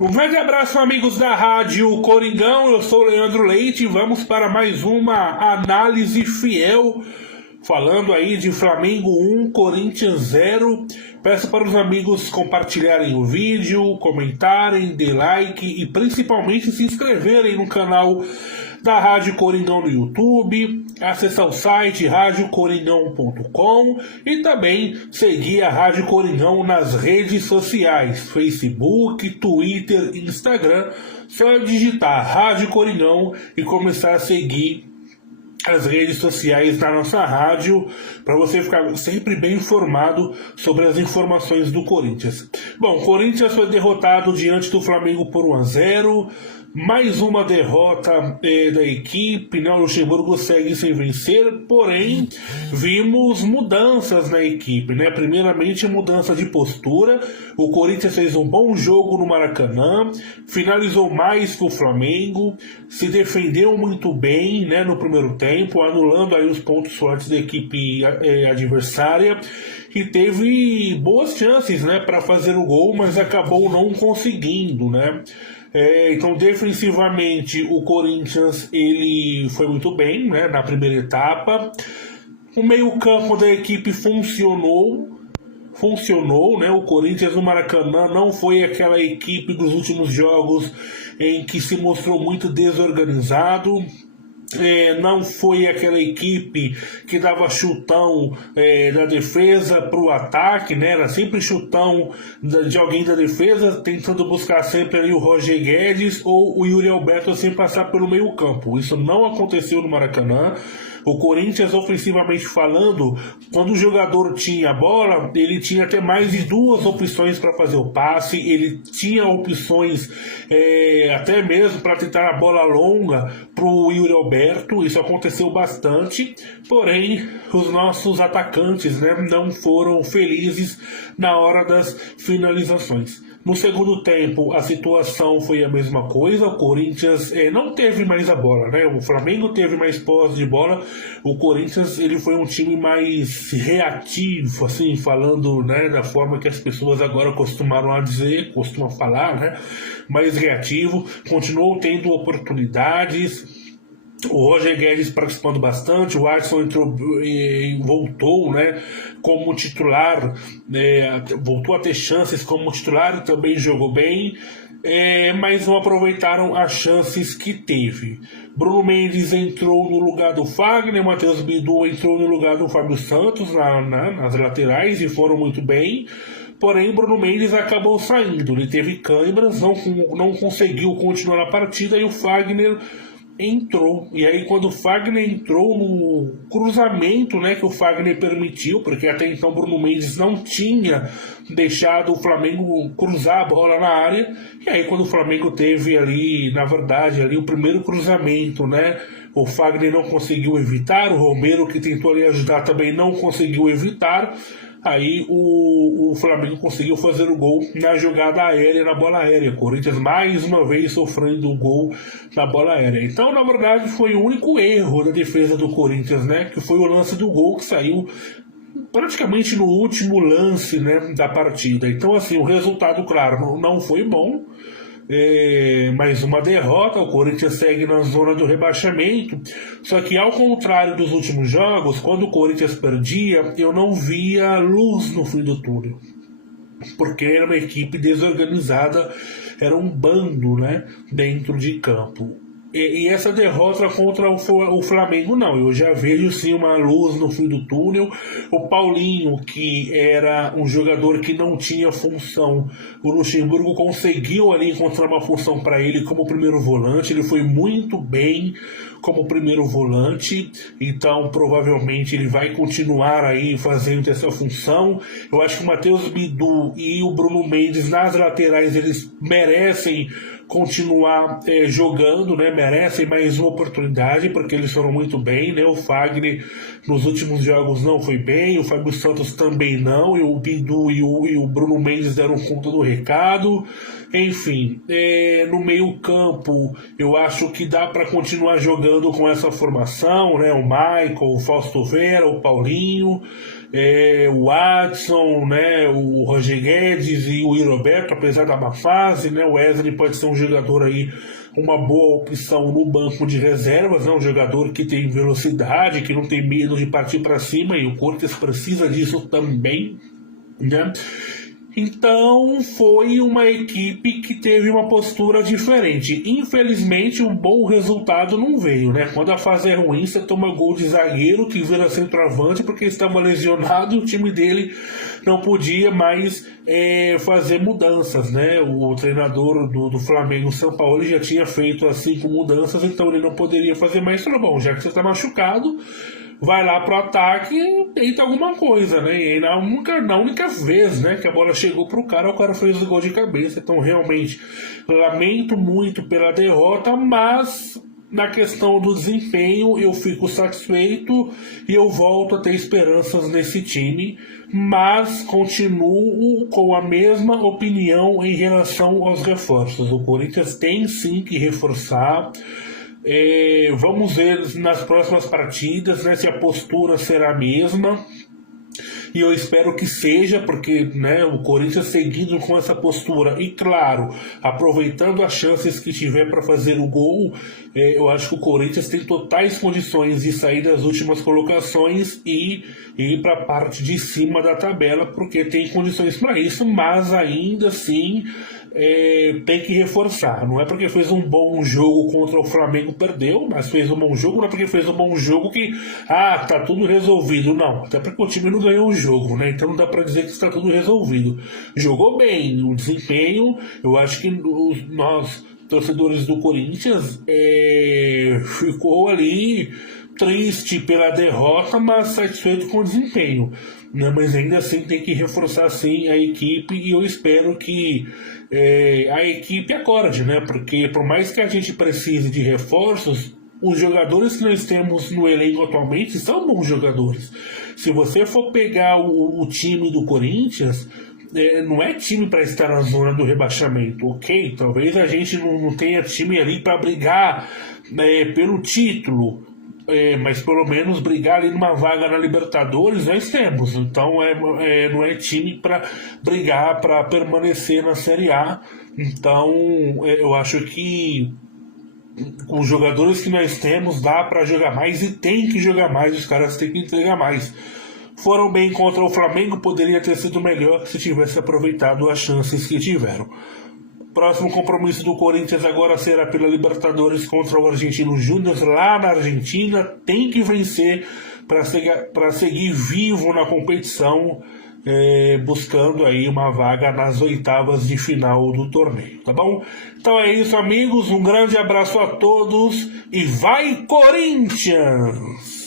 Um grande abraço, amigos da Rádio Coringão. Eu sou o Leandro Leite e vamos para mais uma análise fiel, falando aí de Flamengo 1, Corinthians 0. Peço para os amigos compartilharem o vídeo, comentarem, dê like e principalmente se inscreverem no canal da Rádio Coringão no YouTube, acessar o site radiocoringão.com e também seguir a Rádio Coringão nas redes sociais, Facebook, Twitter e Instagram. Só digitar Rádio Coringão e começar a seguir as redes sociais da nossa rádio, para você ficar sempre bem informado sobre as informações do Corinthians. Bom, o Corinthians foi derrotado diante do Flamengo por 1-0, mais uma derrota da equipe, né? O Luxemburgo segue sem vencer, porém vimos mudanças na equipe, né? Primeiramente, mudança de postura. O Corinthians fez um bom jogo no Maracanã, finalizou mais que o Flamengo, se defendeu muito bem, né, no primeiro tempo, anulando aí os pontos fortes da equipe adversária, e teve boas chances, né, para fazer o gol, mas acabou não conseguindo, né? Então, defensivamente, o Corinthians ele foi muito bem, né, na primeira etapa. O meio-campo da equipe funcionou, né? O Corinthians no Maracanã não foi aquela equipe dos últimos jogos em que se mostrou muito desorganizado. Não foi aquela equipe que dava chutão da defesa para o ataque, né? Era sempre chutão de alguém da defesa, tentando buscar sempre ali o Roger Guedes ou o Yuri Alberto sem passar pelo meio campo. Isso não aconteceu no Maracanã. O Corinthians, ofensivamente falando, quando o jogador tinha a bola, ele tinha até mais de duas opções para fazer o passe, ele tinha opções até mesmo para tentar a bola longa para o Yuri Alberto. Isso aconteceu bastante, porém os nossos atacantes, né, não foram felizes na hora das finalizações. No segundo tempo, a situação foi a mesma coisa. O Corinthians não teve mais a bola, né? O Flamengo teve mais posse de bola. O Corinthians ele foi um time mais reativo, assim, falando, né, da forma que as pessoas agora costumam falar, né? Mais reativo. Continuou tendo oportunidades. O Roger Guedes participando bastante, o Alisson voltou, né, como titular, voltou a ter chances como titular e também jogou bem, mas não aproveitaram as chances que teve. Bruno Mendes entrou no lugar do Fagner, Matheus Bidu entrou no lugar do Fábio Santos nas laterais e foram muito bem. Porém, Bruno Mendes acabou saindo, ele teve câimbras, não conseguiu continuar na partida e o Fagner entrou. E aí, quando o Fagner entrou no cruzamento, né, que o Fagner permitiu, porque até então Bruno Mendes não tinha deixado o Flamengo cruzar a bola na área, e aí quando o Flamengo teve ali, na verdade, ali o primeiro cruzamento, né, o Fagner não conseguiu evitar, o Romero, que tentou ali ajudar, também não conseguiu evitar. Aí o Flamengo conseguiu fazer o gol na jogada aérea, na bola aérea. Corinthians mais uma vez sofrendo o gol na bola aérea. Então, na verdade, foi o único erro da defesa do Corinthians, né? Que foi o lance do gol que saiu praticamente no último lance, né, da partida. Então, assim, o resultado, claro, não foi bom. Mais uma derrota, o Corinthians segue na zona do rebaixamento. Só que, ao contrário dos últimos jogos, quando o Corinthians perdia, eu não via luz no fim do túnel, porque era uma equipe desorganizada, era um bando, né, dentro de campo. E essa derrota contra o Flamengo, não. Eu já vejo sim uma luz no fim do túnel. O Paulinho, que era um jogador que não tinha função, o Luxemburgo conseguiu ali encontrar uma função para ele como primeiro volante. Ele foi muito bem como primeiro volante, então provavelmente ele vai continuar aí fazendo essa função. Eu acho que o Matheus Bidu e o Bruno Mendes nas laterais, eles merecem continuar jogando, né? Merecem mais uma oportunidade, porque eles foram muito bem, né? O Fagner nos últimos jogos não foi bem, o Fábio Santos também não, e o Bidu e o Bruno Mendes deram conta do recado. Enfim, no meio campo eu acho que dá para continuar jogando com essa formação, né? O Michael, o Fausto Vera, o Paulinho. o Adson, né, o Roger Guedes e o Roberto, apesar da má fase, né, o Wesley pode ser um jogador aí, uma boa opção no banco de reservas, né, um jogador que tem velocidade, que não tem medo de partir para cima, e o Corinthians precisa disso também, né? Então foi uma equipe que teve uma postura diferente. Infelizmente, um bom resultado não veio, né? Quando a fase é ruim, você toma gol de zagueiro que vira centroavante porque estava lesionado e o time dele não podia mais fazer mudanças, né? O treinador do Flamengo, São Paulo, já tinha feito as 5 mudanças, então ele não poderia fazer mais. Falou, bom, já que você está machucado, vai lá pro ataque e tenta alguma coisa, né? E aí na única vez, né, que a bola chegou pro cara, o cara fez o gol de cabeça. Então realmente lamento muito pela derrota, mas na questão do desempenho eu fico satisfeito e eu volto a ter esperanças nesse time, mas continuo com a mesma opinião em relação aos reforços. O Corinthians tem sim que reforçar. Vamos ver nas próximas partidas, né, se a postura será a mesma, e eu espero que seja, porque, né, o Corinthians seguindo com essa postura e, claro, aproveitando as chances que tiver para fazer o gol, eu acho que o Corinthians tem totais condições de sair das últimas colocações e ir para a parte de cima da tabela, porque tem condições para isso, mas ainda assim tem que reforçar. Não é porque fez um bom jogo contra o Flamengo perdeu, mas fez um bom jogo, não é porque fez um bom jogo que tá tudo resolvido. Não, até porque o time não ganhou o jogo, né? Então não dá para dizer que está tudo resolvido. Jogou bem, o desempenho, eu acho que nós torcedores do Corinthians ficou ali triste pela derrota, mas satisfeito com o desempenho, né? Mas ainda assim tem que reforçar sim a equipe, e eu espero que a equipe acorde, né? Porque por mais que a gente precise de reforços, os jogadores que nós temos no elenco atualmente são bons jogadores. Se você for pegar o time do Corinthians, não é time para estar na zona do rebaixamento, ok? Talvez a gente não tenha time ali para brigar pelo título, mas pelo menos brigar ali numa vaga na Libertadores nós temos. Então não é time para brigar para permanecer na Série A. Então eu acho que com os jogadores que nós temos dá para jogar mais, e tem que jogar mais, os caras têm que entregar mais. Foram bem contra o Flamengo, poderia ter sido melhor se tivesse aproveitado as chances que tiveram. Próximo compromisso do Corinthians agora será pela Libertadores contra o Argentino Júnior lá na Argentina. Tem que vencer para seguir vivo na competição, buscando aí uma vaga nas oitavas de final do torneio, tá bom? Então é isso, amigos, um grande abraço a todos e vai Corinthians!